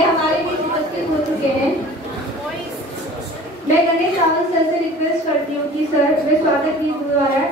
ये हमारे बीच उपस्थित हो चुके हैं। मैं गणेश रावत सर से रिक्वेस्ट करती हूँ कि सर वे स्वागत गीत द्वारा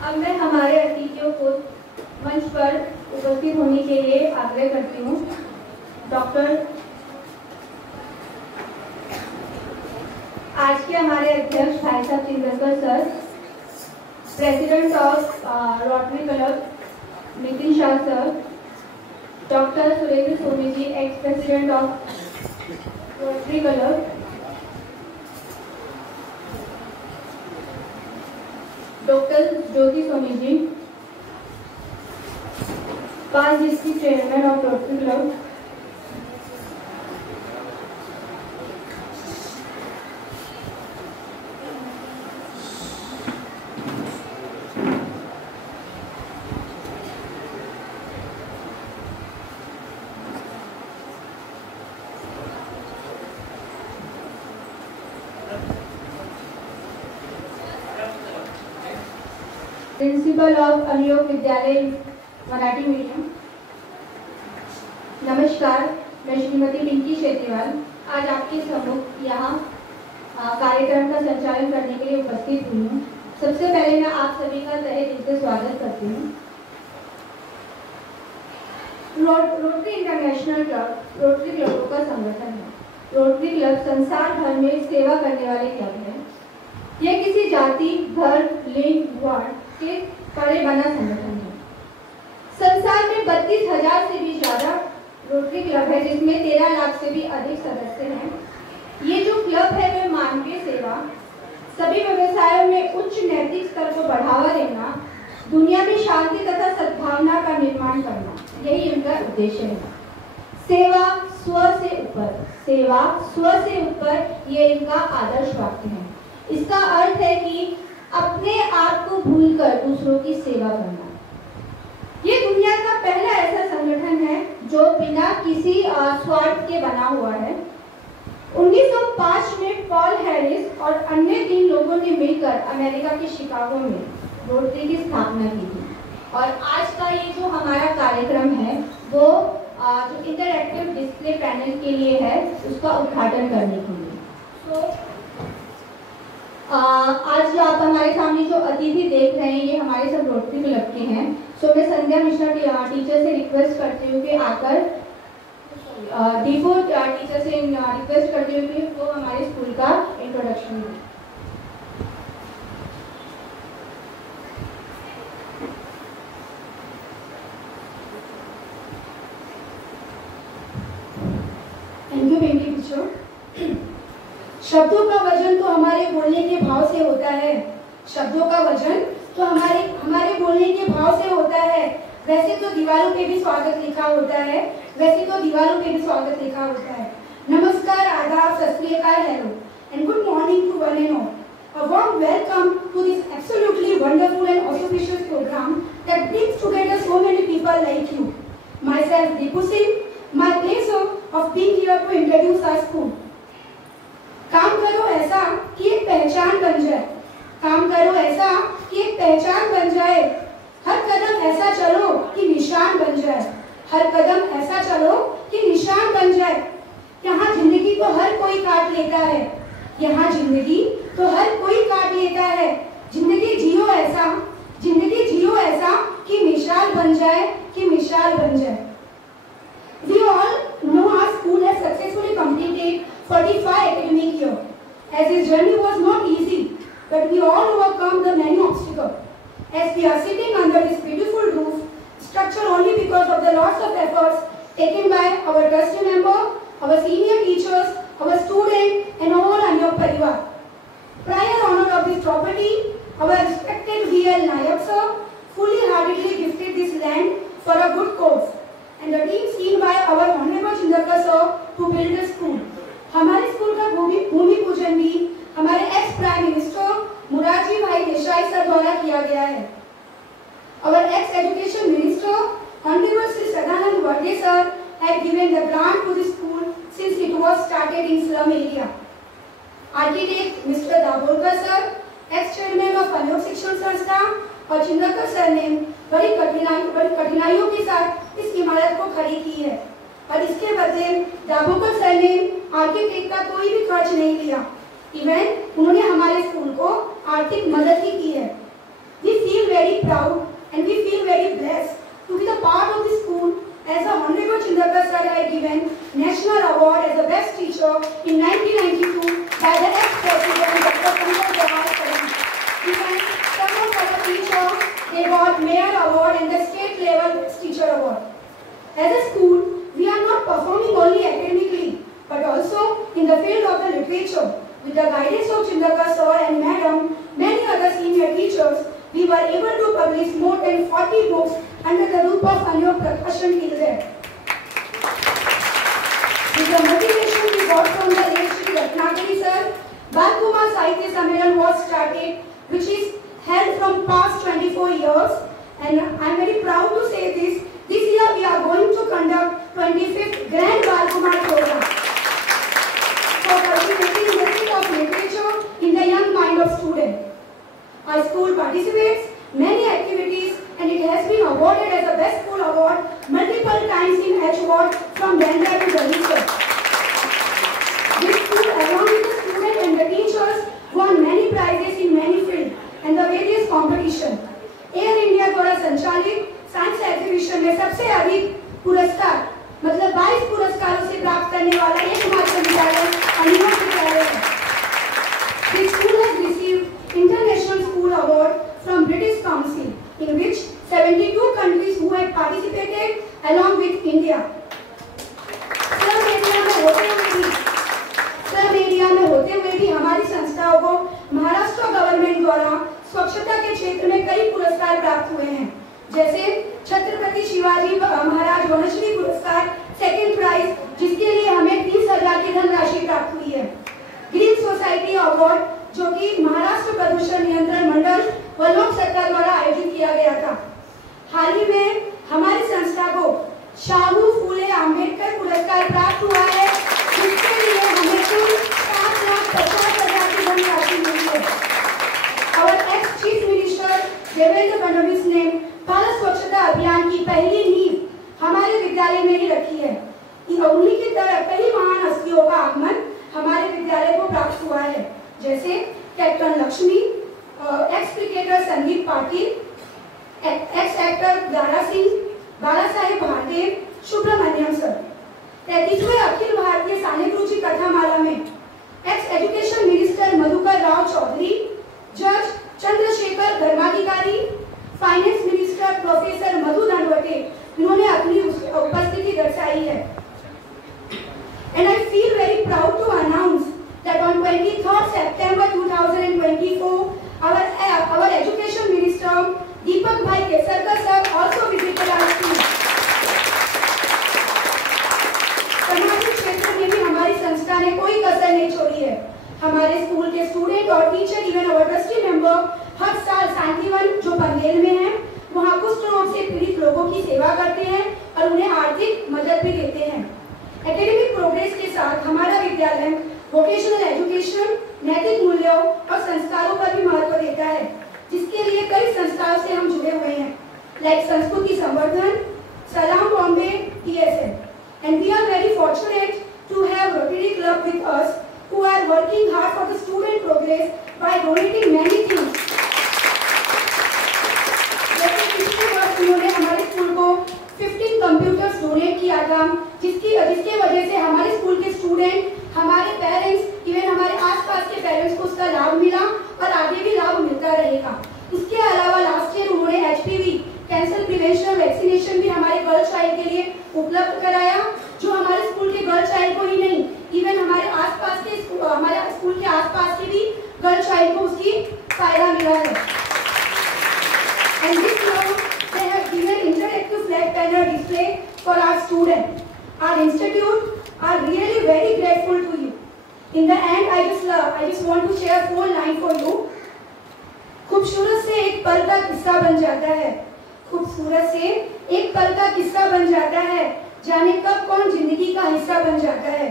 अब मैं हमारे अतिथियों को मंच पर उपस्थित होने के लिए आग्रह करती हूँ। डॉक्टर आज के हमारे अध्यक्ष भाई साहब Chindarkar sir, president of rotary club Nitin Shah sir, doctor Surendra Soni ji, ex president of rotary club, doctor Jyoti Soni ji, पांच district chairman of rotary club, principal of Abhiyog Vidyalaya Marathi medium. नमस्कार, मैं श्रीमती पिंकी शेतीवाल आज आपके सम्मुख यहाँ कार्यक्रम का संचालन करने के लिए उपस्थित हुई हूँ। सबसे पहले मैं आप सभी का तहे दिल से स्वागत करती हूँ। रोटरी इंटरनेशनल क्लब रोटरी क्लबों का संगठन है। रोटरी क्लब संसार भर में सेवा करने वाले क्लब है। यह किसी जाति, धर्म, लिंग, वर्ण के परे बना संगठन है। संसार में 32,000 से भी ज्यादा रोटरी क्लब है, जिसमें 13 लाख से भी अधिक सदस्य हैं। ये जो क्लब है वह मानवीय सेवा, सभी व्यवसायों में उच्च नैतिक स्तर को बढ़ावा देना, दुनिया में शांति तथा सद्भावना का निर्माण करना, यही इनका उद्देश्य है। सेवा स्व से ऊपर, सेवा स्व से ऊपर, ये इनका आदर्श वाक्य है। इसका अर्थ है कि अपने आप को भूलकर दूसरों की सेवा करना। ये दुनिया का पहला ऐसा संगठन है जो बिना किसी स्वार्थ के बना हुआ है। 1905 में पॉल हैरिस और अन्य 3 लोगों ने मिलकर अमेरिका के शिकागो में रोटरी की स्थापना की थी। और आज का ये जो हमारा कार्यक्रम है वो जो इंटरएक्टिव डिस्प्ले पैनल के लिए है, उसका उद्घाटन करने के लिए। तो आज जो आप हमारे सामने जो अतिथि देख रहे हैं, ये हमारे सब रोटरी क्लब के हैं। सो मैं संध्या मिश्रा टीचर से रिक्वेस्ट करती हूँ कि आकर दीपो टीचर से रिक्वेस्ट करती हूँ कि वो हमारे स्कूल का इंट्रोडक्शन दें। थैंक यू बेटी टीचर। शब्दों का वजन तो हमारे बोलने के भाव से होता है। शब्दों का वजन तो हमारे बोलने के भाव से होता है। वैसे तो दीवारों पे भी स्वागत लिखा होता है, वैसे तो दीवारों पे भी स्वागत लिखा होता है। नमस्कार, आदाब, सत श्री अकाल, hello and good morning to one and all. A warm welcome to this absolutely wonderful and auspicious program that brings together so many people like you. Myself, Deepu Singh, my pleasure of being here to introduce our school. काम करो ऐसा कि एक पहचान बन जाए, काम करो ऐसा कि एक पहचान बन जाए। हर कदम ऐसा चलो कि निशान बन जाए, हर कदम ऐसा चलो कि निशान बन जाए। यहाँ जिंदगी तो हर कोई काट लेता है, यहाँ जिंदगी तो हर कोई काट लेता है। जिंदगी जियो ऐसा, जिंदगी जियो ऐसा कि मिसाल बन जाए, कि मिसाल बन जाए। We all know our school has successfully completed 45 academic year. As this journey was not easy, but we all overcome the many obstacles. As we are sitting under this beautiful roof, structured only because of the lots of efforts taken by our trustee member, our senior teachers, our students, and all and your parivar. Prior owner of this property, our respected V.L. Nayak sir, fully heartedly gifted this land for a good cause, and the team seen by our Honorable Chindarkar sir to build the school. हमारे school का भूमि पूजन भी हमारे ex prime minister Morarji भाई Desai sir द्वारा किया गया है। Our ex education minister Honorable Sri Sadanand Varde sir had given the grant to the school since it was started in slum area. Architect Mr. Dabolkar sir, ex chairman of Anयोग शिक्षण संस्थान, और चिंदकर sir ने बड़ी कठिनाइयों के साथ इस इमारत को खड़ी की है, और इसके बदले दाभोकर सर ने आर्किटेक्ट का कोई भी खर्च नहीं लिया। इवन उन्होंने हमारे स्कूल को आर्थिक मदद ही की है। We feel very proud and we feel very blessed to be the part of this school, as the Honorable Chindarkar sir had given National Award as the best teacher in 1992 by the ex-president Dr. Pankaj Jawahar Sahib. Even some of our teachers, they got Mayor Award and the state level teacher award. As a school, we are not performing only academically, but also in the field of the literature. With the guidance of Chindarkar sir and madam, many other senior teachers, we were able to publish more than 40 books under the roof of Anयोग Prakashan till there. With the motivation we got from the late Shri Ratnakari sir, Balkumar Sahitya Sammelan was started, which is held from past 24 years, and I am very proud to say this. This year we are going to conduct 25th Grand Balkumar program for cultivating the message of literature in the young mind of students. Our school participates many activities, and it has been awarded as the best school award multiple times in H Award from Bandra to Delhi. This school, along with the students and the teachers, won many prizes in many fields and the various competition. Air India द्वारा संचालित science exhibition में सबसे अधिक पुरस्कार, मतलब 22 पुरस्कारों से प्राप्त करने वाला एकमात्र विद्यालय अनिवार्य विद्यालय स्वच्छता के क्षेत्र में कई पुरस्कार प्राप्त हुए हैं, जैसे छत्रपति शिवाजी महाराज वनश्री पुरस्कार सेकंड प्राइज, जिसके लिए हमें 30,000 की धनराशि प्राप्त हुई है। ग्रीन सोसाइटी अवार्ड, जो कि महाराष्ट्र प्रदूषण नियंत्रण मंडल व लोक सरकार द्वारा आयोजित किया गया था। हाल ही में हमारी संस्था को शाहू फूले आंबेडकर पुरस्कार प्राप्त हुआ है, जिसके लिए हमें कुल 5,50,000 की धनराशि मिली है। और ex chief minister Devendra Fadnavis ने भारत स्वच्छता अभियान की पहली नींव हमारे विद्यालय में ही रखी है। उन्हीं की तरह कई महान हस्तियों का आगमन हमारे विद्यालय को प्राप्त हुआ है, जैसे captain Lakshmi, ex cricketer Sandeep Patil, ex actor Dara Singh, Bala Saheb Bhardev, Subramaniam sir. 33वें अखिल भारतीय सानिध्रुजी कथामाला में ex education minister Madhukar Rao Chaudhari, जज Chandrashekhar Dharmadhikari, finance minister professor Madhu Dandavate, इन्होंने अपनी उपस्थिति दर्शाई है। And I feel very proud to announce that on 23rd September 2024, our education minister Deepak Bhai Kesarkar sir also visited our school. सामाजिक क्षेत्र में भी हमारी संस्था ने कोई कसर नहीं छोड़ी है। हमारे स्कूल के स्टूडेंट और टीचर, इवन और ट्रस्टी मेंबर हर साल शांतिवन जो बंदेल में है, वहाँ कुष्ठ रोग से पीड़ित लोगों की सेवा करते हैं और उन्हें आर्थिक मदद भी देते हैं। एकेडमिक प्रोग्रेस के साथ हमारा विद्यालय वोकेशनल एजुकेशन, नैतिक मूल्यों और संस्कारों पर भी महत्व देता है, जिसके लिए कई संस्थाओं से हम जुड़े हुए हैं, लाइक संस्कृति संवर्धन, सलाम Bombay, TSL, and we are very fortunate to have Rotary Club with us, who are working hard for the student progress by donating many things. जैसे पिछले वर्ष उन्होंने हमारे स्कूल को 15 कंप्यूटर्स डोनेट किया था, जिसके वजह से हमारे स्कूल के स्टूडेंट, हमारे पेरेंट्स, इवन हमारे आसपास के पेरेंट्स को उसका लाभ मिला और आगे भी लाभ मिलता रहेगा। इसके अलावा लास्ट ईयर उन्होंने HPV कैंसर प्रिवेंशन वैक्सीनेशन भी हमारे गर्ल चाइल्ड के लिए उपलब्ध कराया, जो हमारे स्कूल के गर्ल चाइल्ड को ही नहीं, इवन हमारे स्कूल के आसपास के भी गर्ल चाइल्ड को उसकी फायदा मिला है। And this year they have given interactive flag banner display for our students. Our institute are really very grateful to you. In the end, I just want to share 4 lines for you. खूबसूरत से एक पल का किस्सा बन जाता है, खूबसूरत से एक पल का किस्सा बन जाता है, जाने कब कौन जिंदगी का हिस्सा बन जाता है।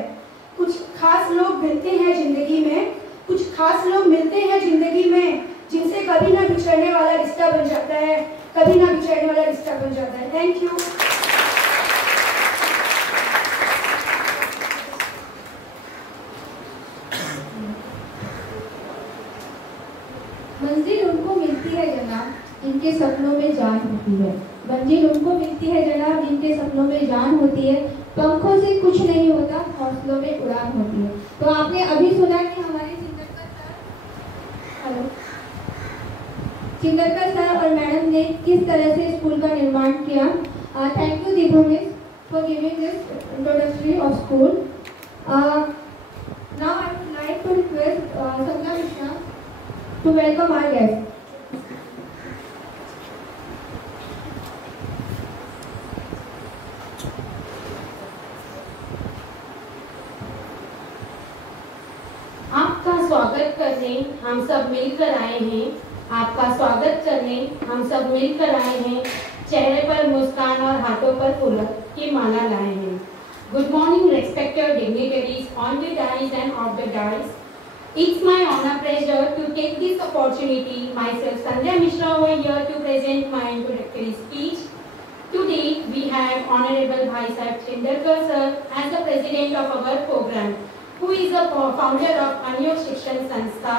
कुछ खास लोग मिलते हैं जिंदगी में, कुछ खास लोग मिलते हैं जिंदगी में, जिनसे कभी ना बिछड़ने वाला रिश्ता बन जाता है, कभी ना बिछड़ने वाला रिश्ता बन जाता है। Thank you. मंजिल उनको मिलती है जनाब, जिनके सपनों में जान होती है। मंजिल उनको मिलती है जनाब, जिनके सपनों में जान होती है। पंखों से कुछ नहीं होता, हौसलों में उड़ान होती है। तो आपने अभी सुना कि हमारे चिंगरकर सर और मैडम ने किस तरह से स्कूल का निर्माण किया। Thank you Deepu miss for giving this introductory of school. Now I would like to request Sanjana Mishra to welcome our guests. आपका स्वागत करने हम सब मिलकर आए हैं, आपका स्वागत करने हम सब मिलकर आए हैं, चेहरे पर मुस्कान और हाथों पर फूलों की माला लाए हैं। Good morning respected dignitaries on the dais and off the dais. It's my honor pleasure to take this opportunity, myself Sandhya Mishra over here to present my introductory speech. Today we have Honorable Bhai Sahib Chindarkar sir as the president of our program, who is the founder of Anyog Shikshan Sanstha.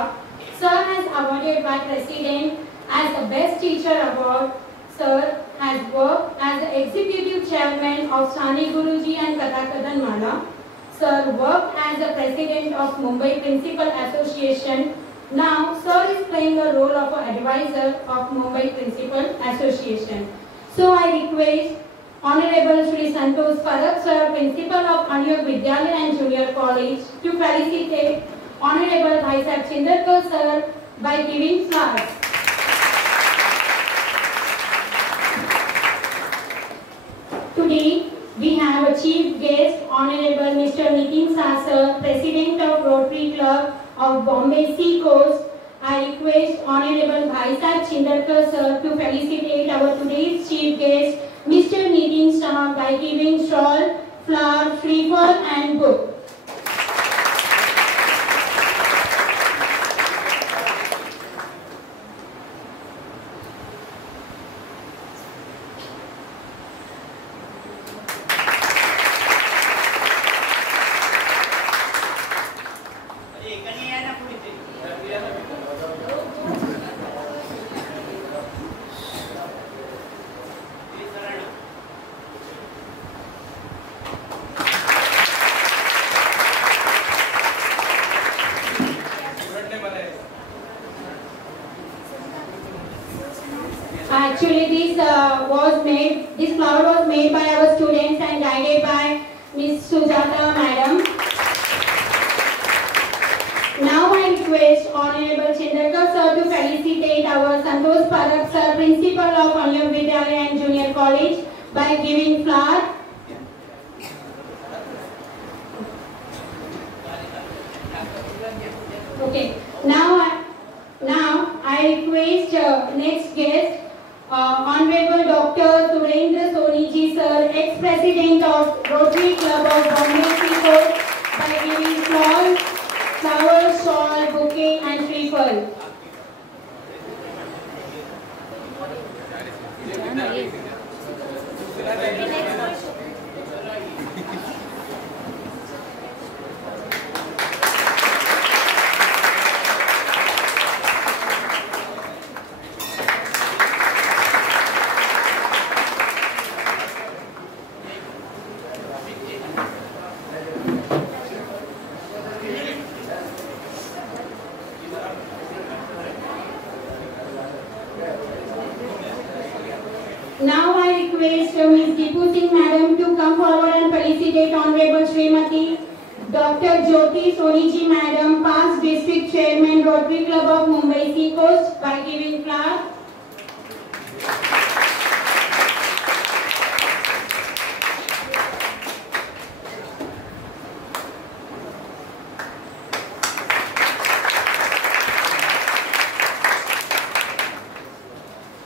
Sir has awarded by President as the Best Teacher Award. Sir has worked as the Executive Chairman of Sani Guruji and Kathakadan Mala. Sir worked as the President of Mumbai Principal Association. Now, Sir is playing the role of an advisor of Mumbai Principal Association. So, I request Honorable Shri Santosh Parak Sir, Principal of Anyog Vidyalaya and Junior College, to felicitate Honorable Bhai Sahib Chindarkar Sir by giving flowers. today we have a chief guest, Honorable Mr. Nitin Shah sir, President of Rotary Club of Bombay Sea Coast. I request Honorable Bhai Sahib Chindarkar sir to felicitate our today's chief guest, Mr. Nitin Shah, by giving shawl, flower, shrival and book. Actually, this flower was made by our students and guided by Miss Sujata Madam. Now I request Honorable Chindarkar sir to felicitate our Santosh Parak sir, Principal of Anyav Vidyalaya and Junior College, by giving flower. Okay. Now I request next guest, Honorable Dr. Surendra Soniji sir, ex-president of Rotary Club of Bombay Sea Coast, by giving flowers, shawl, bouquet and shrival. Now I request Ms. Deepu Singh Madam to come forward and felicitate Honorable Srimati Dr. Jyoti Soniji Madam, past District Chairman, Rotary Club of Mumbai Sea Coast, by giving flower.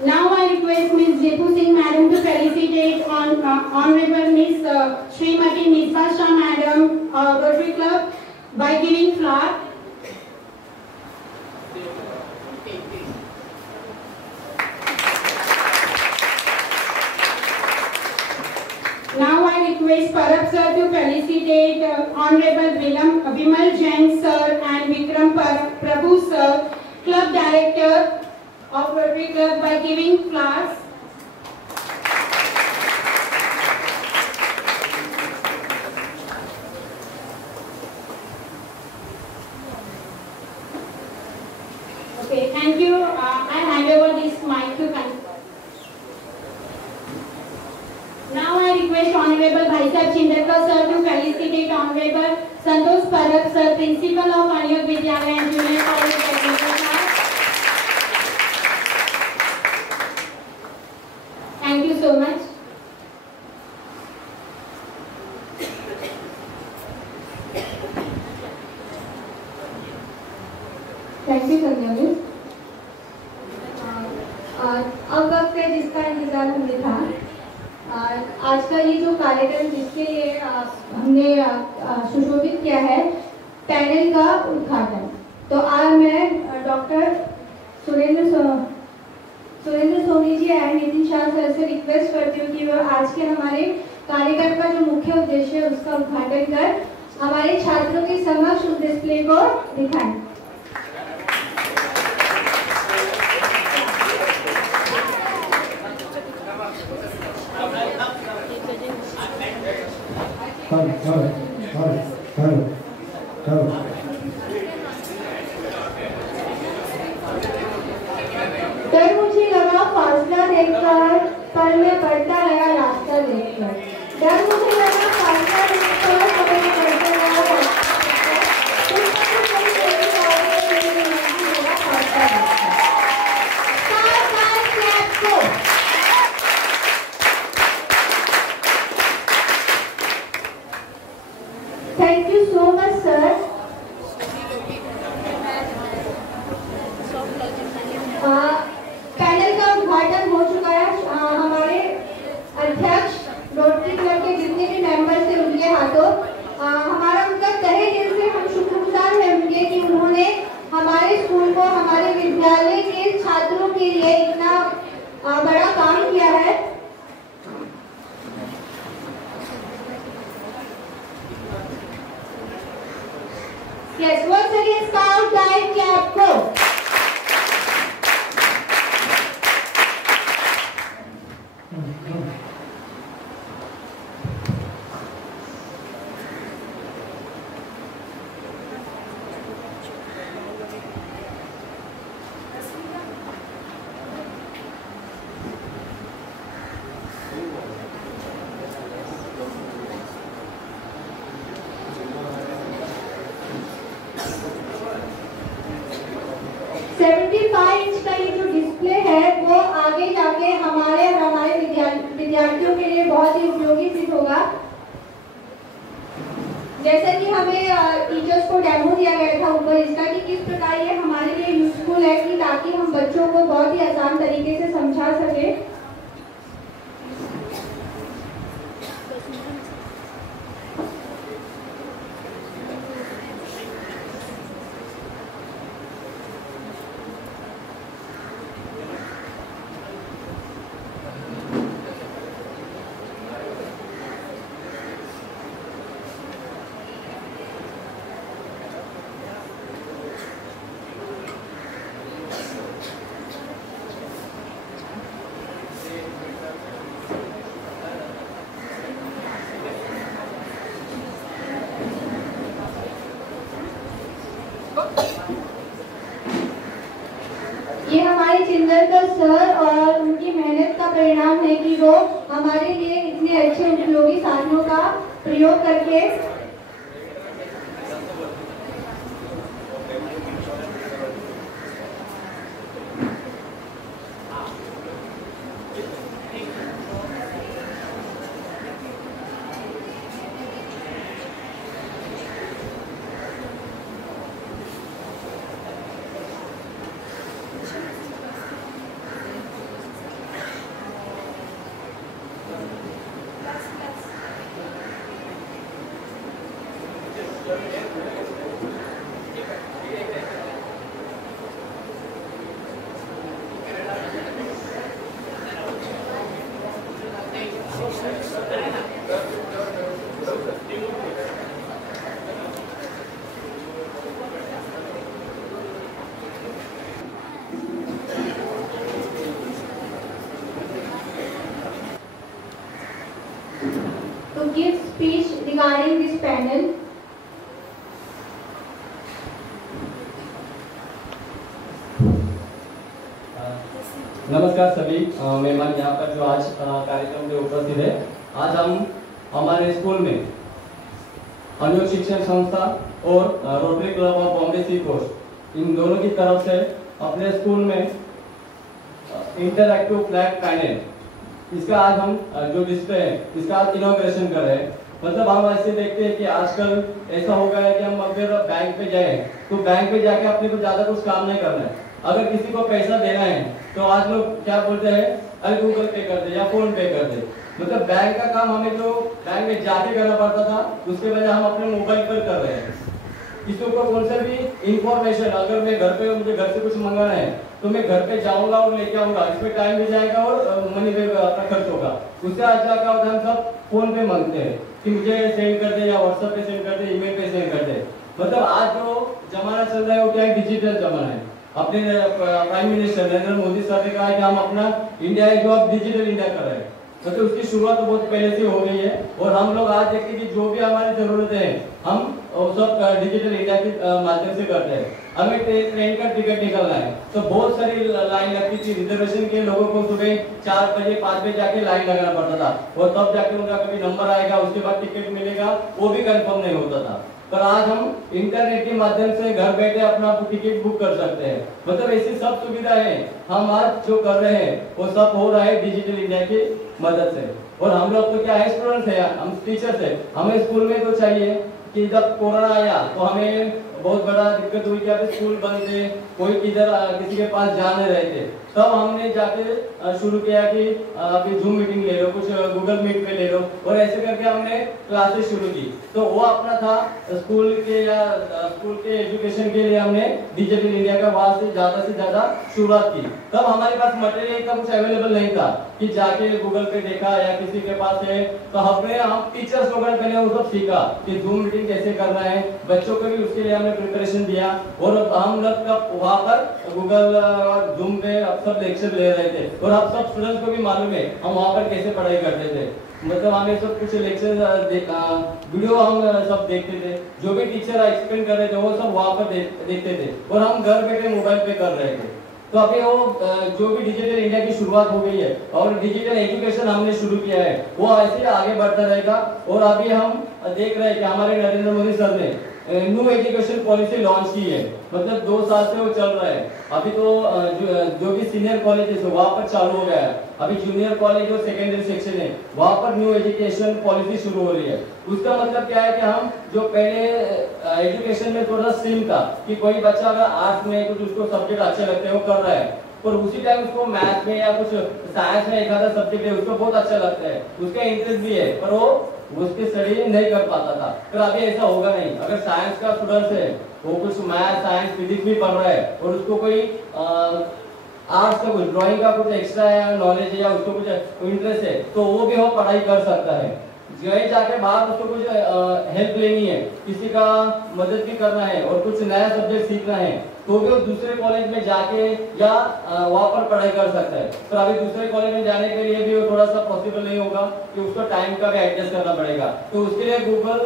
Now I request Ms. Deepu Singh Madam to felicitate Honorable Ms. Srimati Misbah Shah Madam, Rotary Club, by giving flower. Now I request Parab sir to felicitate Honorable Vimal Jain sir and Vikram Prabhu sir, Club Director of Rotary Club, by giving flowers. Okay, thank you. I hand over this mic to Kanka. Now I request Honorable Bhai Sahib Chindarkar sir to felicitate Honorable Santosh Parak sir, Principal of Anyav Vidyalaya and Junior College. Thank you so much. Thank you Sandhya miss. अब वक्त है जिसका इंतजार हमने था। आज का ये जो कार्यक्रम जिसके लिए हमने सुशोभित किया है, पैनल का उद्घाटन। तो आज मैं doctor Surendra Soni ji and Nitin Shah sir से रिक्वेस्ट करती हूँ कि वो आज के हमारे कार्यक्रम का जो मुख्य उद्देश्य है उसका उद्घाटन कर हमारे छात्रों के समक्ष उस डिस्प्ले को दिखाएं। डर मुझे लगा फासला देखकर, पर मैं बढ़ता गया रास्ता देखकर। डर मुझे लगा फासला देखकर, पर मैं बढ़ता गया रास्ता देखकर। 75 इंच का ये जो डिस्प्ले है वो आगे जाके हमारे विद्यार्थियों के लिए बहुत ही उपयोगी सिद्ध होगा। जैसे कि हमें टीचर्स को डेमो दिया गया था ऊपर इसका कि किस प्रकार ये हमारे लिए यूजफुल है, कि ताकि हम बच्चों को बहुत ही आसान तरीके से समझा सकें। ये हमारे चिंदरकर सर और उनकी मेहनत का परिणाम है कि वो हमारे लिए इतने अच्छे उपयोगी साधनों का प्रयोग करके to give speech regarding this panel. नमस्कार सभी मेहमान यहाँ पर जो आज कार्यक्रम में उपस्थित है। आज हम हमारे स्कूल में अनुयोग शिक्षण संस्था और Rotary Club of Bombay sea coast इन दोनों की तरफ से अपने स्कूल में इंटरएक्टिव फ्लैग पैनल इसका आज हम जो डिस्प्ले है इसका आज इनॉग्रेशन कर रहे हैं। मतलब हम ऐसे देखते हैं कि आजकल ऐसा हो गया है कि हम अगर बैंक पे जाए तो बैंक पे जाके अपने को ज्यादा कुछ काम नहीं करना है। अगर किसी को पैसा देना है तो आज लोग क्या बोलते हैं, अरे गूगल पे कर दे या फोन पे कर दे। मतलब बैंक का काम हमें जो बैंक में जाके करना पड़ता था उसके बजाय हम अपने मोबाइल पर कर रहे हैं। इसके ऊपर कौन सा भी इंफॉर्मेशन अगर मैं घर पे मुझे घर से कुछ मंगाना है तो मैं घर पे जाऊंगा और लेके आऊंगा, इसमें टाइम भी जाएगा और मनी पे अपना खर्च होगा। उससे अच्छा क्या होता है, हम सब फोन पे मांगते हैं कि मुझे सेंड कर दे या व्हाट्सएप पे सेंड कर दे, ईमेल पे सेंड कर दे। मतलब आज जो जमाना चल रहा है वो क्या है, डिजिटल जमाना है। अपने prime minister Narendra Modi sir ने कहा है कि हम अपना इंडिया है जो अब डिजिटल इंडिया कर रहे हैं। मतलब उसकी शुरुआत तो बहुत पहले से हो गई है और हम लोग आज देखते हैं कि जो भी हमारी जरूरतें हैं हम सब डिजिटल इंडिया के माध्यम से करते हैं। हमें ट्रेन का टिकट निकलना है तो बहुत सारी लाइन लगती थी। रिजर्वेशन के लोगों को सुबह 4 बजे 5 बजे जाके लाइन लगाना पड़ता था और तब जाके उनका कभी नंबर आएगा, उसके बाद टिकट मिलेगा, वो भी कंफर्म नहीं होता था। पर आज हम इंटरनेट के माध्यम से घर बैठे अपना टिकट बुक कर सकते हैं। मतलब ऐसी सब सुविधाएं हम आज जो कर रहे हैं वो सब हो रहा है डिजिटल इंडिया की मदद से। और हम लोग तो क्या है, स्टूडेंट्स है, हम टीचर्स है, हमें स्कूल में तो चाहिए कि जब कोरोना आया तो हमें बहुत बड़ा दिक्कत हुई कि अब स्कूल बंद थे, कोई किधर किसी के पास जा नहीं रहे थे। तब हमने जाके शुरू किया कि अभी जूम मीटिंग ले लो, कुछ गूगल मीट पे ले लो और ऐसे करके हमने क्लासेस शुरू की। तो वो अपना था स्कूल के एजुकेशन के लिए हमने डिजिटल इंडिया का वहां से ज्यादा शुरुआत की। तब हमारे पास मटेरियल का कुछ अवेलेबल नहीं था कि जाके गूगल पे देखा या किसी के पास है, तो हम टीचर्स लोगों ने पहले वो सब सीखा कि जूम मीटिंग कैसे करना है। बच्चों को भी उसके लिए हमने प्रिपरेशन दिया और हम लोग वहां पर गूगल जूम पे सब लेक्चर ले रहे थे और अब सब स्टूडेंट्स को भी मालूम है हम वहां पर कैसे पढ़ाई करते थे। मतलब हमें सब कुछ लेक्चर वीडियो हम सब देखते थे, जो भी टीचर एक्सप्लेन कर रहे थे वो सब वहां पर देखते थे और हम घर बैठे मोबाइल पे कर रहे थे। तो अभी वो जो भी डिजिटल इंडिया की शुरुआत हो गई है और डिजिटल एजुकेशन हमने शुरू किया है वो ऐसे आगे बढ़ता रहेगा। और अभी हम देख रहे हैं कि हमारे नरेंद्र मोदी सर ने न्यू एजुकेशन पॉलिसी लॉन्च की है, मतलब 2 साल से वो चल रहा है। अभी तो जो भी सीनियर कॉलेजेस है वहाँ पर चालू हो गया है। अभी जूनियर कॉलेज और सेकेंडरी सेक्शन है वहाँ पर न्यू एजुकेशन पॉलिसी शुरू हो रही है। उसका मतलब क्या है कि हम जो पहले एजुकेशन में थोड़ा स्ट्रीम था कि कोई बच्चा अगर आर्ट्स में कुछ उसको सब्जेक्ट अच्छे लगते हैं वो कर रहा है, और उसी टाइम उसको मैथ में या कुछ साइंस में एक आधा सब्जेक्ट है उसको बहुत अच्छा लगता है, उसका इंटरेस्ट भी है, पर वो उसकी स्टडी नहीं कर पाता था। पर अभी ऐसा होगा नहीं। अगर साइंस का स्टूडेंट है, वो कुछ मैथ साइंस फिजिक्स भी पढ़ रहा है और उसको कोई आर्ट्स का कुछ ड्राइंग का कुछ एक्स्ट्रा नॉलेज है या उसको कुछ इंटरेस्ट है, तो वो भी वो पढ़ाई कर सकता है। कहीं जाके बाहर उसको कुछ हेल्प लेनी है, किसी का मदद भी करना है और कुछ नया सब्जेक्ट सीखना है, तो भी वो दूसरे कॉलेज में जाके या वहाँ पर पढ़ाई कर सकता है। पर अभी दूसरे कॉलेज में जाने के लिए भी वो थोड़ा सा पॉसिबल नहीं होगा कि उसको टाइम का भी एडजस्ट करना पड़ेगा। तो उसके लिए गूगल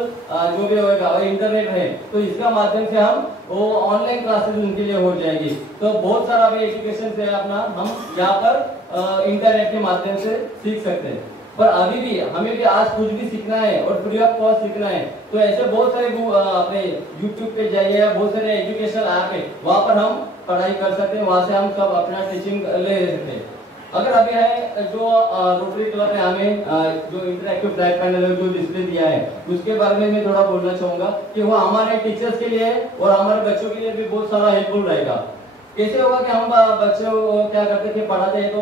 जो भी होगा और इंटरनेट है, तो इसका माध्यम से हम वो ऑनलाइन क्लासेस उनके लिए हो जाएगी। तो बहुत सारा अभी एजुकेशन से अपना हम यहाँ पर इंटरनेट के माध्यम से सीख सकते हैं। पर अभी भी हमें भी आज कुछ भी सीखना है और फ्री ऑफ कॉस्ट सीखना है, तो ऐसे बहुत सारे अपने YouTube पे जाइए या बहुत सारे एजुकेशन ऐप है, वहाँ पर हम पढ़ाई कर सकते हैं, वहाँ से हम सब अपना टीचिंग ले सकते हैं। अगर अभी है जो रोटरी क्लब ने हमें जो इंटरएक्टिव फ्लैट पैनल है जो डिस्प्ले दिया है, उसके बारे में मैं थोड़ा बोलना चाहूंगा कि वो हमारे टीचर्स के लिए और हमारे बच्चों के लिए भी बहुत सारा हेल्पफुल रहेगा। कैसे होगा कि हम बच्चों को क्या करते थे, पढ़ाते हैं तो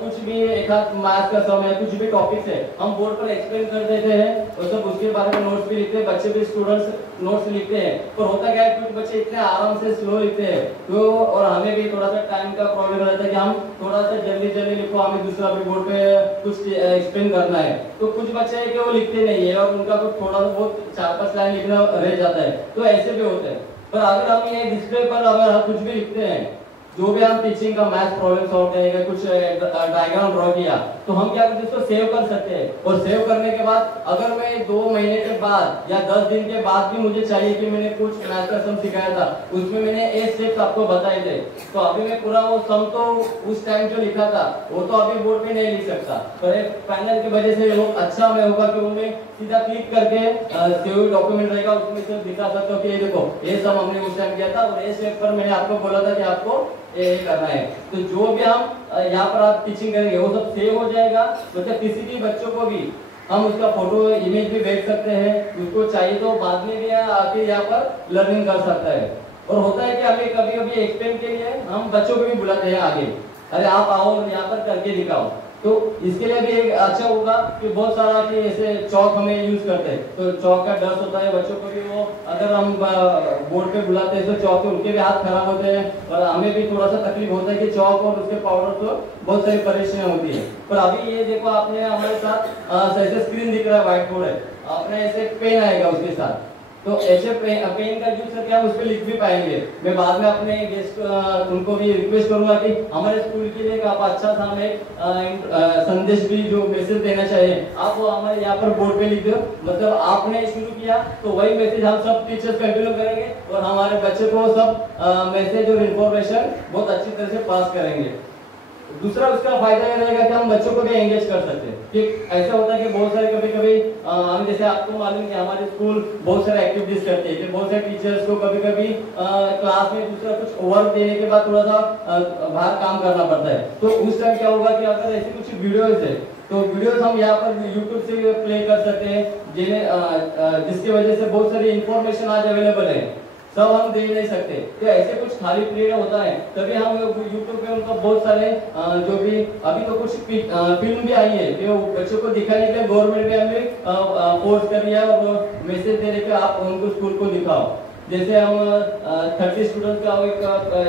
कुछ भी एक आध मैथ का समय कुछ भी टॉपिक्स है हम बोर्ड पर एक्सप्लेन कर देते हैं और सब उसके बारे में नोट्स भी लिखते हैं, बच्चे भी स्टूडेंट्स नोट्स लिखते हैं। पर होता क्या है, कुछ बच्चे इतने आराम से स्लो लिखते हैं, तो और हमें भी थोड़ा सा टाइम का प्रॉब्लम रहता है कि हम थोड़ा सा जल्दी जल्दी लिखो, हमें दूसरा भी बोर्ड पे कुछ एक्सप्लेन करना है। तो कुछ बच्चे है कि वो लिखते नहीं है और उनका कुछ थोड़ा बहुत 4-5 लाइन लिखना रह जाता है, तो ऐसे भी होते हैं। पर अगर हम ये डिस्प्ले पर अगर हम कुछ भी लिखते हैं, जो भी हम टीचिंग का मैथ प्रॉब्लम सॉल्व करेंगे, कुछ डायग्राम ड्रॉ किया, तो हम क्या करते हैं उसको सेव कर सकते हैं। और सेव करने के बाद अगर मैं 2 महीने के बाद या 10 दिन के बाद भी मुझे चाहिए कि मैंने कुछ मैथ का सम सिखाया था, उसमें मैंने ए स्टेप्स आपको बताए थे, तो अभी मैं पूरा वो सम तो उस टाइम जो लिखा था वो तो अभी बोर्ड पे नहीं लिख सकता। पर एक पैनल की वजह से वो अच्छा में होगा कि वो मैं सीधा क्लिक करके सेव डॉक्यूमेंट रहेगा, उसमें से दिखा सकता हूँ कि ये देखो ये सम हमने उस टाइम किया था और ये स्टेप पर मैंने आपको बोला था कि आपको ये करना है। तो जो भी हम यहाँ पर आप टीचिंग करेंगे वो सब सेव हो जाएगा, मतलब किसी भी बच्चों को भी हम उसका फोटो इमेज भी भेज सकते हैं, उसको चाहिए तो बाद में भी आके यहाँ पर लर्निंग कर सकता है। और होता है कि हमें कभी कभी एक्सप्लेन के लिए हम बच्चों को भी बुलाते हैं आगे, अरे आप आओ और यहाँ पर करके दिखाओ, तो इसके लिए भी एक अच्छा होगा कि बहुत सारा कि ऐसे चौक हमें यूज करते हैं, तो चौक का डस्ट होता है बच्चों को भी, वो अगर हम बोर्ड पे बुलाते हैं तो चौक से उनके भी हाथ खराब होते हैं और हमें भी थोड़ा सा तकलीफ होता है कि चौक और उसके पाउडर तो बहुत सारी परेशानियां होती है। पर अभी ये देखो आपने हमारे साथ ऐसे स्क्रीन दिख रहा है, व्हाइट बोर्ड है, आपने ऐसे पेन आएगा उसके साथ, तो ऐसे पेन का यूज करके हम उस पर लिख भी पाएंगे। मैं बाद में अपने गेस्ट उनको भी रिक्वेस्ट करूंगा कि हमारे स्कूल के लिए आप अच्छा सा हमें संदेश भी जो मैसेज देना चाहिए आप वो हमारे यहाँ पर बोर्ड पे लिख दो, मतलब आपने शुरू किया तो वही मैसेज हम सब टीचर्स कंटिन्यू करेंगे और हमारे बच्चे को सब मैसेज और इन्फॉर्मेशन बहुत अच्छी तरह से पास करेंगे। दूसरा उसका फायदा ये रहेगा कि हम बच्चों को भी एंगेज कर सकते हैं कि ऐसा होता है कि बहुत सारे कभी कभी हम जैसे आपको मालूम है कि हमारे स्कूल बहुत सारे एक्टिविटीज करते हैं कि बहुत सारे टीचर्स को कभी कभी क्लास में दूसरा कुछ वर्क देने के बाद थोड़ा सा बाहर काम करना पड़ता है, तो उस टाइम क्या होगा कि अगर ऐसी कुछ वीडियोज है तो वीडियोस हम यहाँ पर YouTube से प्ले कर सकते हैं, जिसकी वजह से बहुत सारी इंफॉर्मेशन आज अवेलेबल है, सब हम दे नहीं सकते। तो ऐसे कुछ खाली पीरियड होता है तभी हम YouTube पे उनको बहुत सारे जो भी अभी तो कुछ फिल्म भी आई है जो बच्चों को दिखाने के लिए गवर्नमेंट भी हमें फोर्स कर दिया और मैसेज दे रहे कि आप उनको स्कूल को दिखाओ। जैसे हम 30 स्टूडेंट्स का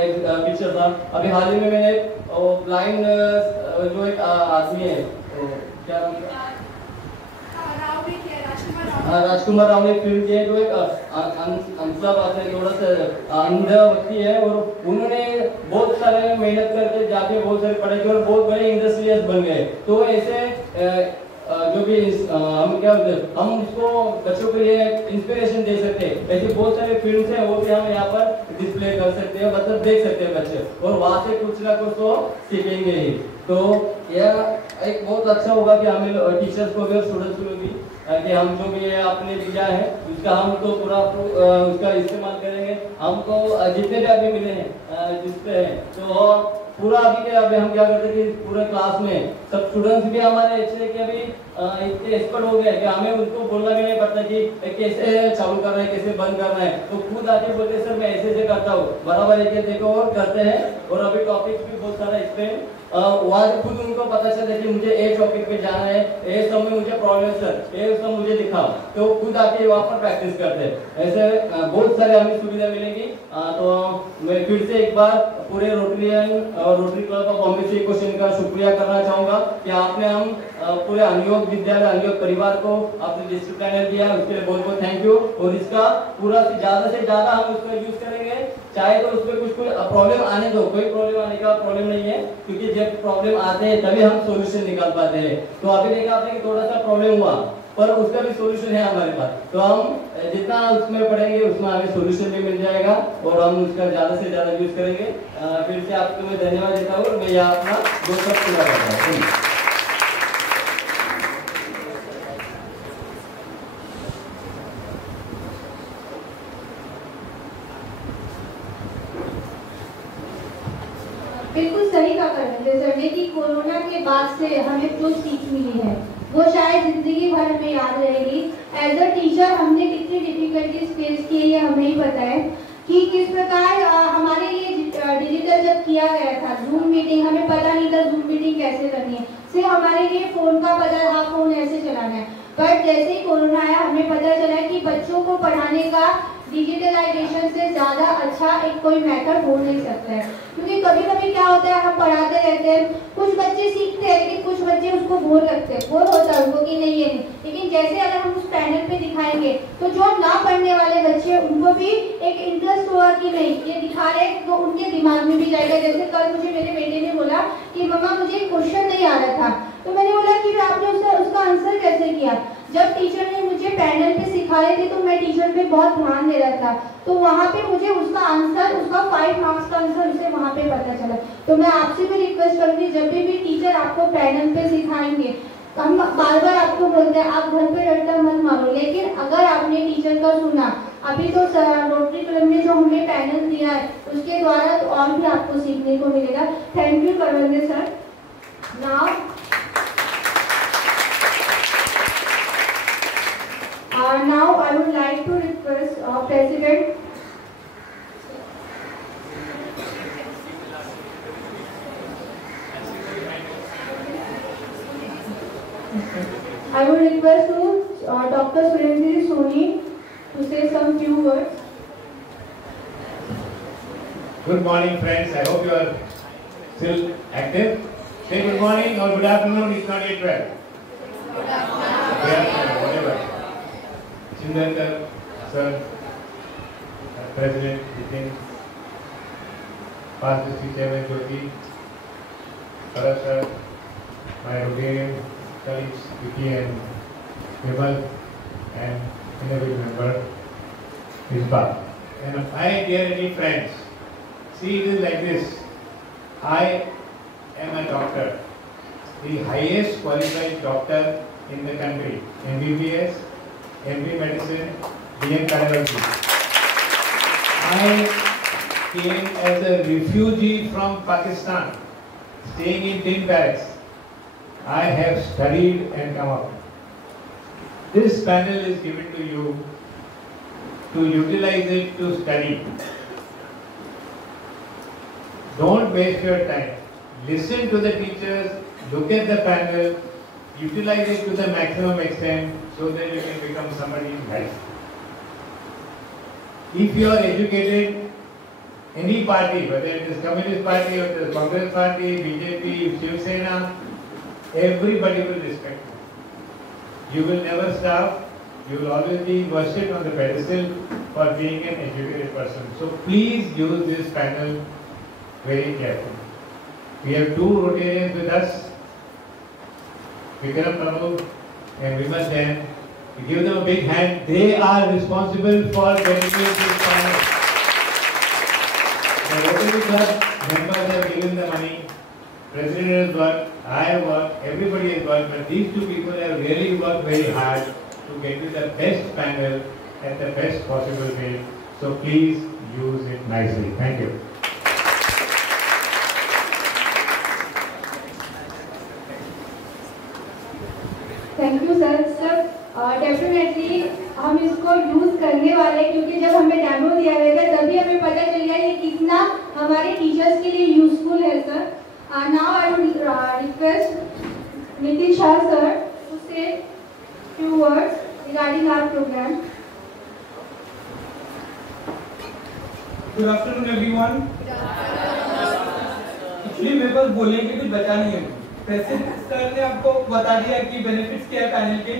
एक पिक्चर था, अभी हाल ही में मैंने ब्लाइंड जो एक आदमी है क्या नाम है राजकुमार राव ने फिल्म की है, जो एक अंधा बात है, थोड़ा सा अंधा व्यक्ति है और उन्होंने बहुत सारे मेहनत करके जाके बहुत सारी पढ़ाई की और बहुत बड़े इंडस्ट्रियलिस्ट बन गए। तो ऐसे जो भी हम क्या बोलते हैं हम उसको बच्चों के लिए इंस्पिरेशन दे सकते हैं, ऐसे बहुत सारे फिल्म्स हैं वो भी हम यहाँ पर डिस्प्ले कर सकते हैं, मतलब देख सकते हैं बच्चे और वहाँ से कुछ ना कुछ तो सीखेंगे ही। तो यह एक बहुत अच्छा होगा कि हमें टीचर्स को भी और स्टूडेंट्स को भी कि हम जो भी ये आपने दिया है उसका हम तो पूरा उसका इस्तेमाल करेंगे। हमको जितने भी अभी मिले हैं जिसपे है तो पूरा अभी हम क्या करते हैं कि पूरे क्लास में सब स्टूडेंट्स भी हमारे ऐसे कि अभी इतने एक्सपर्ट हो गए कि हमें उनको बोलना भी नहीं पड़ता कि कैसे चालू करना है कैसे बंद करना है, तो खुद आके बोलते सर मैं ऐसे करता हूँ, बराबर एक देखो और करते हैं। और अभी टॉपिक्स भी बहुत सारा एक्सप्लेन वहाँ खुद उनको पता चले कि मुझे ए टॉपिक पे जाना है, ए सब में मुझे प्रॉब्लम सर ए सब मुझे दिखाओ, तो खुद आके वहाँ पर प्रैक्टिस करते हैं। ऐसे बहुत सारे हमें सुविधा मिलेगी। तो मैं फिर से एक बार पूरे रोटरियन और रोटरी क्लब ऑफ बॉम्बे से क्वेश्चन का शुक्रिया करना चाहूंगा कि आपने हम पूरे अनियोग विद्यालय अनियोग परिवार को आपने डिस्ट्रिक्ट प्लानर दिया, उसके लिए बहुत बहुत थैंक यू। और इसका पूरा से ज्यादा हम उसका यूज करेंगे, चाहे तो उसमें कुछ प्रॉब्लम आने दो, कोई प्रॉब्लम आने का प्रॉब्लम नहीं है, क्योंकि जब प्रॉब्लम आते हैं तभी हम सॉल्यूशन निकाल पाते हैं। तो अभी देखा आपने कि थोड़ा सा प्रॉब्लम हुआ पर उसका भी सॉल्यूशन है हमारे पास, तो हम जितना उसमें पढ़ेंगे उसमें हमें सॉल्यूशन भी मिल जाएगा और हम उसका ज्यादा से ज्यादा यूज करेंगे। फिर से आपको मैं धन्यवाद देता हूँ और मैं यहाँ अपना दो शब्द पूरा करता हूँ। बिल्कुल सही कहा करते सर ने कि कोरोना के बाद से हमें जो सीख मिली है वो शायद जिंदगी भर हमें याद रहेगी। एज अ टीचर हमने कितनी डिफिकल्टीज फेस की है ये हमें ही पता है कि किस प्रकार हमारे लिए डिजिटल जब किया गया था जूम मीटिंग, हमें पता नहीं था जूम मीटिंग कैसे करनी है, सिर्फ हमारे लिए फोन का पता था फोन ऐसे चलाना है। बट जैसे ही कोरोना आया हमें पता चला कि बच्चों को पढ़ाने का डिजिटलाइजेशन से ज़्यादा अच्छा एक कोई मेथड हो नहीं सकता है, क्योंकि कभी कभी क्या होता है हम पढ़ाते रहते हैं, कुछ बच्चे सीखते हैं लेकिन कुछ बच्चे उसको बोर लगते हैं, बोर होता है उनको कि नहीं ये नहीं। लेकिन जैसे अगर हम उस पैनल पे दिखाएंगे तो जो ना पढ़ने वाले बच्चे उनको भी एक इंटरेस्ट होगा कि नहीं ये दिखा रहे हैं, तो उनके दिमाग में भी जाएगा। जैसे कल मुझे मेरे बेटे ने बोला कि मम्मा मुझे क्वेश्चन नहीं आ रहा था, तो मैंने बोला कि आपने उसका आंसर कैसे किया। जब टीचर ने मुझे पैनल पे सिखा रहे थे तो मैं टीचर पे बहुत ध्यान दे रहा था, तो वहाँ पे मुझे उसका आंसर, उसका 5 मार्क्स का आंसर उसे वहाँ पे पता चला। तो मैं आपसे भी रिक्वेस्ट करूँगी जब भी टीचर आपको पैनल पे सिखाएंगे, हम बार बार आपको बोलते हैं आप घर पे रट्टा मत मारो, लेकिन अगर आपने टीचर का सुना, अभी तो रोटरी क्लब ने जो हमें पैनल दिया है उसके द्वारा तो और भी आपको सीखने को मिलेगा। Thank you Karvande sir. Now I would like to request President Dr. Surendra Soni to say some few words. Good morning, friends. I hope you are still active. Say good morning or good afternoon. It's not yet 12. Good afternoon. Whatever. Chindar sir, President, Nitin, past district chairman Jyoti, Bharat sir, my Rotarian colleagues Vicky and Vimal, and individual member Isba. And my dear friends, see, it is like this. I am a doctor, the highest qualified doctor in the country, MBBS, MD Medicine, DM Cardiology. I came as a refugee from Pakistan, staying in tin barracks. I have studied and come up. This panel is given to you to utilize it to study. Don't waste your time. Listen to the teachers, look at the panel, utilize it to the maximum extent so that you can become somebody in life. If you are educated, any party, whether it is Communist Party or it is Congress Party, BJP, Shiv Sena, everybody will respect you. You will never starve. You will always be worshipped on the pedestal for being an educated person. So please use this panel very carefully. We have two Rotarians with us, Vikram Prabhu and Vimal Jain. We give them a big hand. They are responsible for getting this panel. The Rotary Club members have given the money. President has worked, I have worked, everybody has worked, but these two people have really worked very hard to get you the best panel at the best possible way. So please use it nicely. Thank you. Thank you sir. Sir definitely हम इसको use करने वाले, क्योंकि जब हमें demo दिया गया था तभी हमें पता चल गया ये कितना हमारे टीचर्स के लिए यूजफुल है sir. Now I would request Nitin Shah sir to say few words regarding our program. Good afternoon everyone. Actually मेरे पास बोलने के कुछ बचा नहीं है। प्रेसिडेंट सर ने आपको बता दिया कि बेनिफिट्स क्या है पैनल के।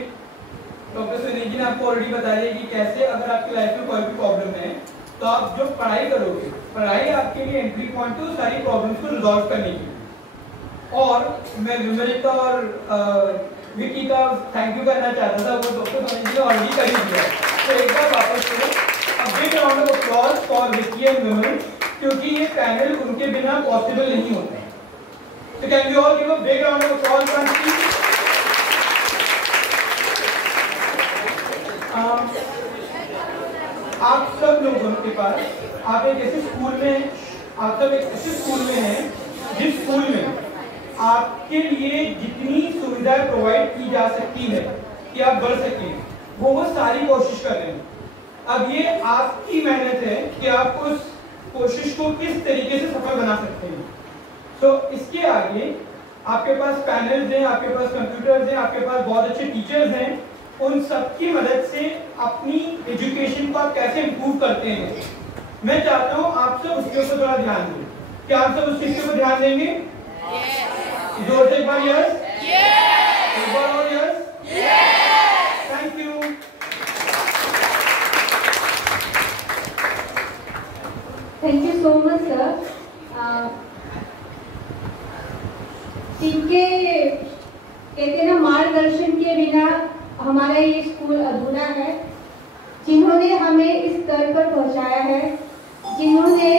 डॉक्टर सुनील जी ने आपको ऑलरेडी बता दिया कि कैसे अगर आपकी लाइफ में कोई भी प्रॉब्लम है तो आप जो पढ़ाई करोगे, पढ़ाई आपके लिए एंट्री पॉइंट है सारी प्रॉब्लम्स को रिजॉल्व करने की। और मैं विमलिका और विकी का थैंक यू करना चाहता था, वो डॉक्टर सुनील जी ने ऑलरेडी कर ही दिया। तो एक बार वापस से a big round of applause for Vicky and Vimal, क्योंकि ये पैनल उनके बिना पॉसिबल नहीं होता है। So can we all give a big round of applause for Vicky? आप सब लोगों के पास, आप एक ऐसे स्कूल में, आप सब एक ऐसे स्कूल में हैं जिस स्कूल में आपके लिए जितनी सुविधाएं प्रोवाइड की जा सकती है कि आप बढ़ सकें, वो सारी कोशिश कर रहे हैं। अब ये आपकी मेहनत है कि आप उस कोशिश को किस तरीके से सफल बना सकते हैं। तो इसके आगे आपके पास पैनल्स हैं, आपके पास कंप्यूटर्स हैं, आपके पास बहुत अच्छे टीचर्स हैं। उन सब की मदद से अपनी एजुकेशन को आप कैसे इम्प्रूव करते हैं, मैं चाहता हूँ आप सब उसके ऊपर थोड़ा ध्यान दें। क्या आप सब उस चीज के ऊपर ध्यान देंगे? जोर से एक बार यस, एक बार और yes. Thank you. Thank you so much sir. इनके कहते हैं ना, मार्गदर्शन के बिना हमारा ये स्कूल अधूरा है। जिन्होंने हमें इस स्तर पर पहुंचाया है, जिन्होंने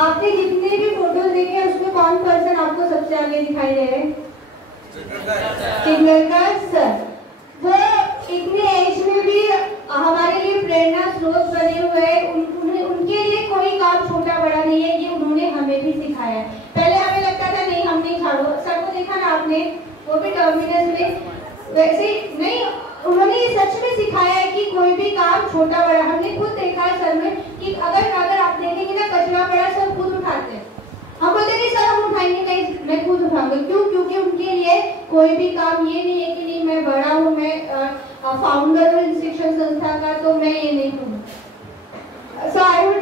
आपने जितने भी फोटोज देखे हैं उसमें कौन पर्सन आपको सबसे आगे दिखाई दे रहे हैं? चिंगलकर सर। वो इतने एज में भी हमारे लिए प्रेरणा स्रोत बने हुए हैं। उनके लिए कोई काम छोटा बड़ा नहीं है, ये उन्होंने हमें भी सिखाया है। पहले हमें लगता था नहीं हम नहीं झाड़ू, सर को देखा ना आपने, वो भी टर्मिनस में, वैसे नहीं, उन्होंने ये सच में सिखाया है कि कोई भी काम छोटा बड़ा, हमने खुद देखा है सर में कि अगर आप देखेंगे ना कचरा पड़ा सब खुद उठाते हैं। हम बोलते हैं कि सर हम उठाएंगे नहीं, मैं खुद उठाऊंगा। क्यों? क्योंकि उनके लिए कोई भी काम ये नहीं है कि नहीं मैं बड़ा हूँ, मैं फाउंडर हूँ शिक्षण संस्था का, तो मैं ये नहीं हूँ। सो आई वुड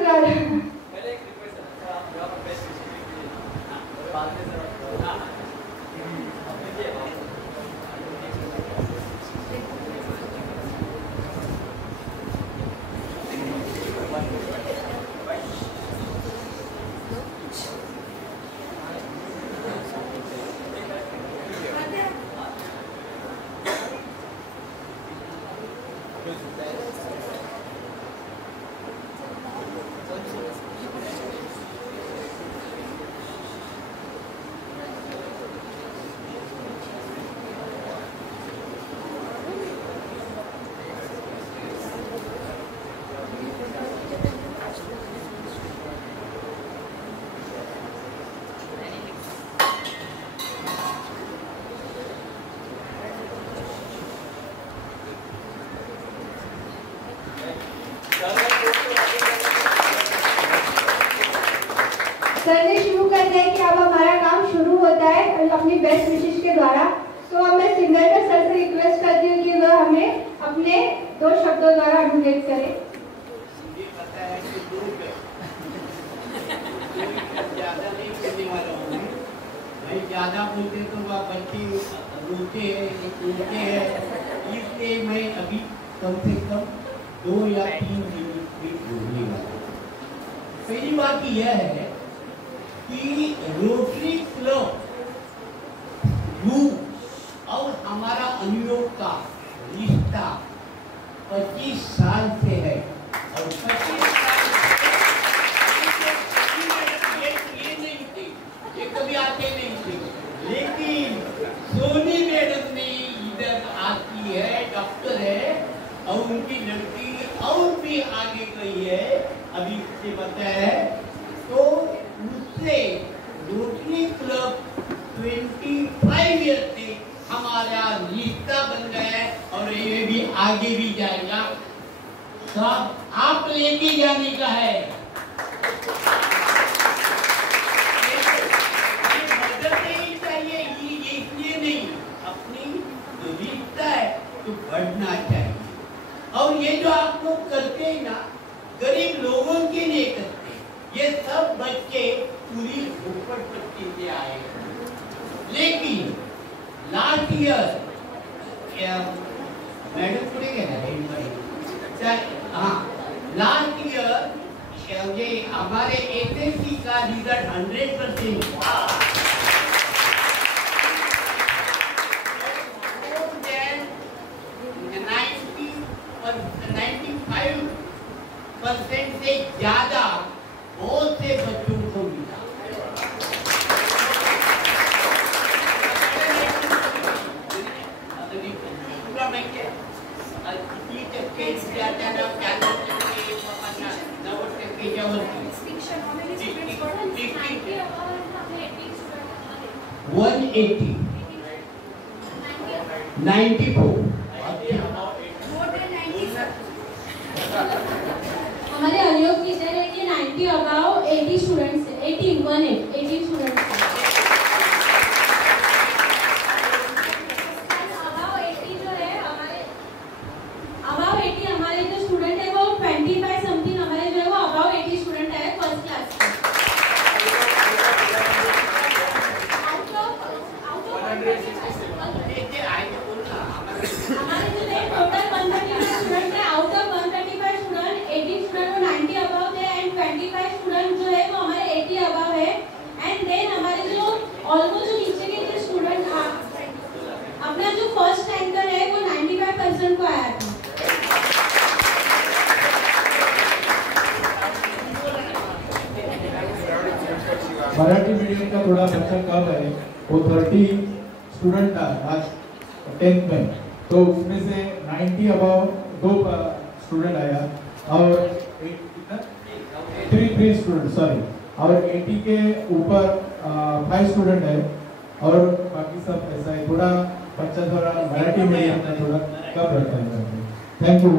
अपनी बेस्ट विशेष के द्वारा। तो अब मैं सिंगर का सर से रिक्वेस्ट करती हूँ कि वह हमें अपने 2 शब्दों द्वारा अभिव्यक्त करें। मुझे पता है कि ज़्यादा नहीं बोलने वाला हूँ भाई, ज़्यादा बोलते तो वह बच्चे रोते हैं, बोलते हैं, इसलिए मैं अभी कम से कम 2 या 3 मिनट भी बोलने वाला हूँ। पहली बात यह है कि रोटरी क्लब ग्रुप और हमारा अनुयोग का रिश्ता 25 साल से है और 25 साल ये नहीं थे, ये कभी आते नहीं थे, लेकिन सोनी मैडम ने इधर आती है, डॉक्टर है और उनकी लड़की और भी आगे गई है, अभी से पता है, तो उससे रोटरी क्लब 25 ईयर से हमारा रिश्ता बन गया है और ये भी आगे भी जाएगा। सब आप लेके जाने का है, ये बदलने ही चाहिए, ये इसलिए नहीं, अपनी जो रिश्ता है तो बढ़ना चाहिए। और ये जो आप लोग करते हैं ना, गरीब लोगों के लिए करते हैं, ये सब बच्चे पूरी झोपड़पट्टी से आए हैं। लेकिन लास्ट ईयर मैडम पूरे कहना है, हाँ लास्ट ईयर ये हमारे एसएससी का रिजल्ट 100% से ज्यादा बहुत से बच्चों को मिला। हमारे अनुयोग टीचर है कि 90 अबाव 80 स्टूडेंट्स 80 स्टूडेंट्स अबाव 80 जो है हमारे अबाव 80 हमारे जो स्टूडेंट है वो 25 समथिंग हमारे जो है वो अबाव 80 स्टूडेंट है फर्स्ट क्लास के। हमारे जो है टोटल 135 स्टूडेंट है, आउट ऑफ 135 स्टूडेंट 80 स्टूडेंट वो 90 अबाव है एंड 25 स्टूडेंट जो है वो हमारे 80 अबाव है। एंड देन हमारे जो ऑलमोस्ट जो नीचे के जो स्टूडेंट अपना जो फर्स्ट रैंकर है वो 95% को आया था। मराठी मीडियम का थोड़ा बच्चा कम है, वो 30 स्टूडेंट था आज 10th में, तो उसमें से 90 अबाव 2 स्टूडेंट आया और 3 स्टूडेंट सॉरी और 80 के ऊपर 5 स्टूडेंट है और बाकी सब ऐसा है। थोड़ा बच्चा थोड़ा मराठी मीडियम का थोड़ा कम रहता है। Thank you.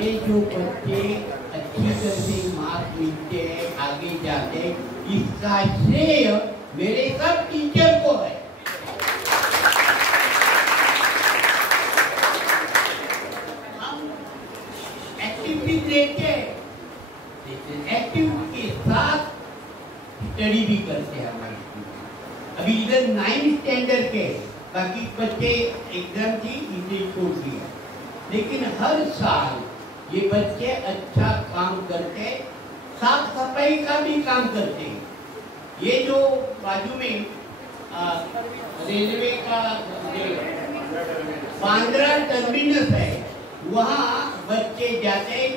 ये जो बच्चे अच्छी तरह से मार्क्स मिलते हैं आगे जाते, इसका श्रेय मेरे सब टीचर को है। हम एक्टिविटीज लेते हैं, एक्टिविटी के साथ स्टडी भी करते हैं हमारे स्कूल। अभी इधर 9th स्टैंडर्ड के बाकी बच्चे एग्जाम थी इसे छोड़ दिया, लेकिन हर साल ये बच्चे अच्छा काम करते, साफ सफाई का भी काम करते। ये जो बाजू में रेलवे का बांद्रा टर्मिनस है, वहाँ बच्चे जाते,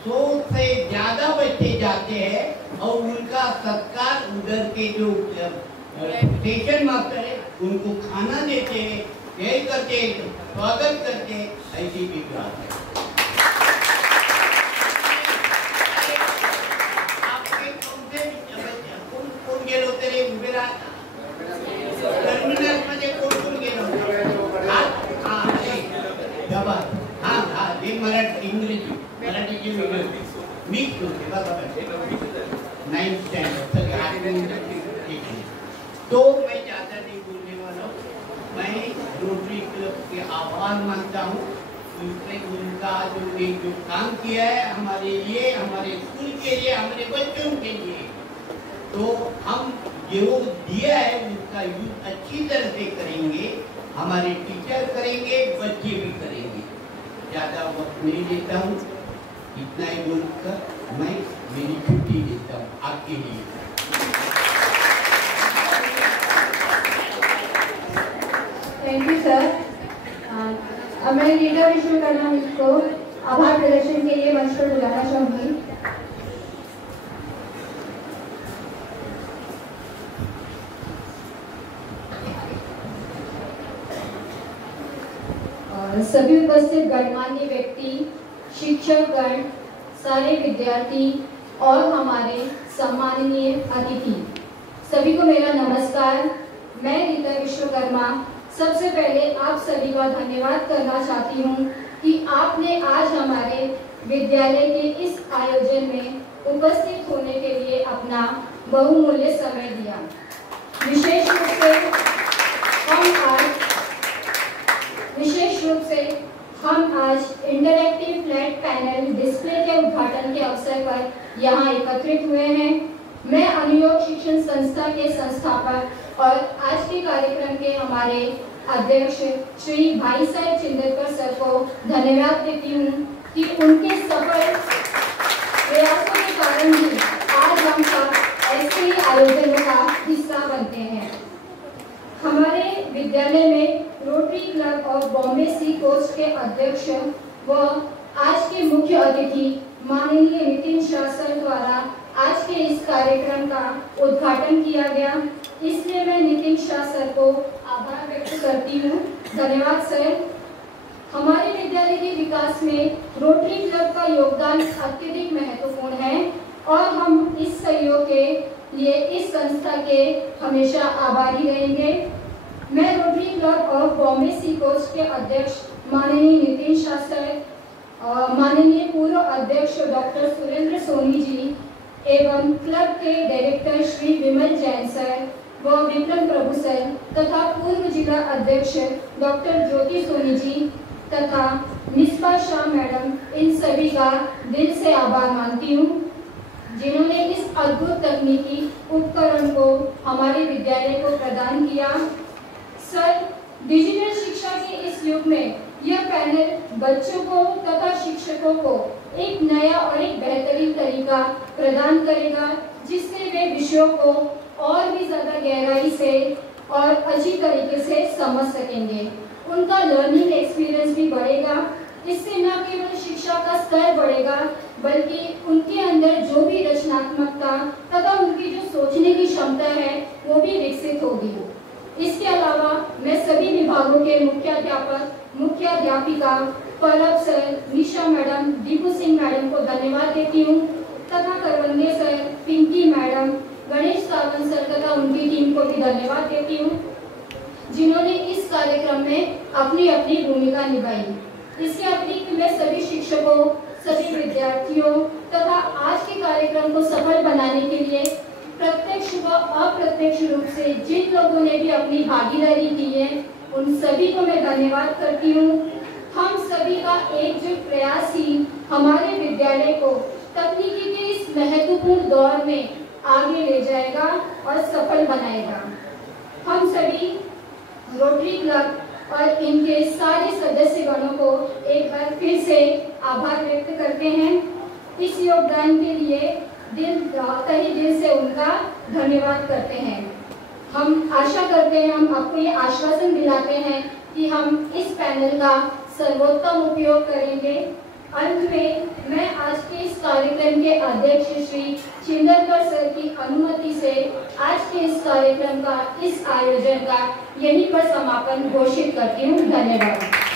100 से ज्यादा बच्चे जाते हैं और उनका सत्कार उधर के जो स्टेशन मास्टर है उनको खाना देते हैं, यही करते, स्वागत करते, ऐसी भी बात है। गेलो तेरे उभे राहा टर्मिनल मध्ये कोण गेलो हाँ हे मराठी इंग्रजी मराठीची मिक्स होते बघा 9th स्टँडर्ड तो मैं ज़्यादा नहीं बोलने वाला हूँ। मैं रोटरी क्लब के आभार मानता हूँ, उनका जो काम किया है हमारे लिए, हमारे स्कूल के लिए, हमारे बच्चों के लिए, तो हम जो दिया है उसका यूज अच्छी तरह से करेंगे, हमारे टीचर करेंगे, बच्चे भी करेंगे। ज़्यादा वक्त नहीं देता हूँ, इतना ही बोलकर मैं मेरी छुट्टी देता हूँ आपके लिए। Thank you sir. अब मैं लीडर विश्वकर्मा को आभार प्रदर्शन के लिए मंच पर बुलाना चाहूंगी। सभी उपस्थित गणमान्य व्यक्ति, शिक्षकगण, सारे विद्यार्थी और हमारे सम्माननीय अतिथि, सभी को मेरा नमस्कार। मैं रीता विश्वकर्मा सबसे पहले आप सभी का धन्यवाद करना चाहती हूँ कि आपने आज हमारे विद्यालय के इस आयोजन में उपस्थित होने के लिए अपना बहुमूल्य समय दिया। विशेष रूप से हम आज इंटरैक्टिव फ्लैट पैनल डिस्प्ले के उद्घाटन के अवसर पर यहाँ एकत्रित हुए हैं। मैं अनुयोग शिक्षण संस्था के संस्थापक और आज के कार्यक्रम के हमारे अध्यक्ष श्री भाई साहब चिंदरकर सर को धन्यवाद देती हूँ कि उनके सफल प्रयासों के कारण ही आज हम सब ऐसे ही आयोजनों का हिस्सा बनते हैं। हमारे विद्यालय में रोटरी क्लब और बॉम्बे सी कोस्ट के अध्यक्ष व आज के मुख्य अतिथि माननीय नितिन शाह सर द्वारा आज के इस कार्यक्रम का उद्घाटन किया गया, इसलिए मैं नितिन शाह सर को आभार व्यक्त करती हूँ। धन्यवाद सर। हमारे विद्यालय के विकास में रोटरी क्लब का योगदान अत्यधिक महत्वपूर्ण है और हम इस सहयोग के लिए इस संस्था के हमेशा आभारी रहेंगे। मैं Rotary Club of Bombay sea coast के अध्यक्ष माननीय नितिन शाह सर, माननीय पूर्व अध्यक्ष डॉक्टर सुरेंद्र सोनी जी एवं क्लब के डायरेक्टर श्री विमल जैन सर व विक्रम प्रभु सर तथा पूर्व जिला अध्यक्ष डॉक्टर ज्योति सोनी जी तथा मिसबा शाह मैडम, इन सभी का दिल से आभार मानती हूँ जिन्होंने इस अद्भुत तकनीकी उपकरण को हमारे विद्यालय को प्रदान किया। सर, डिजिटल शिक्षा के इस युग में यह पैनल बच्चों को तथा शिक्षकों को एक नया और एक बेहतरीन तरीका प्रदान करेगा जिससे वे विषयों को और भी ज़्यादा गहराई से और अच्छी तरीके से समझ सकेंगे। उनका लर्निंग एक्सपीरियंस भी बढ़ेगा। इससे न केवल शिक्षा का स्तर बढ़ेगा बल्कि उनके अंदर जो भी रचनात्मकता तथा उनकी जो सोचने की क्षमता है वो भी विकसित होगी। इसके अलावा मैं सभी विभागों के मुख्याध्यापक, मुख्याध्यापिका, Parab sir, Nisha madam, Dipu Singh madam को धन्यवाद देती हूँ तथा Karvande sir, Pinky madam, Ganesh Sawant sir तथा उनकी टीम को भी धन्यवाद देती हूँ जिन्होंने इस कार्यक्रम में अपनी अपनी भूमिका निभाई। इसके अतिरिक्त मैं सभी शिक्षकों, सभी विद्यार्थियों तथा आज के कार्यक्रम को सफल बनाने के लिए प्रत्यक्ष व अप्रत्यक्ष रूप से जिन लोगों ने भी अपनी भागीदारी की है उन सभी को मैं धन्यवाद करती हूँ। हम सभी का एकजुट प्रयास ही हमारे विद्यालय को तकनीकी के इस महत्वपूर्ण दौर में आगे ले जाएगा और सफल बनाएगा। हम सभी रोटरी क्लब और इनके सारे सदस्यगणों को एक बार फिर से आभार व्यक्त करते हैं। इस योगदान के लिए तहे दिल से उनका धन्यवाद करते हैं। हम आशा करते हैं, हम आपको ये आश्वासन दिलाते हैं कि हम इस पैनल का सर्वोत्तम उपयोग करेंगे। अंत में मैं आज के इस कार्यक्रम के अध्यक्ष श्री चिंदरकर सर की अनुमति से आज के इस कार्यक्रम का, इस आयोजन का यहीं पर समापन घोषित करती हूँ। धन्यवाद।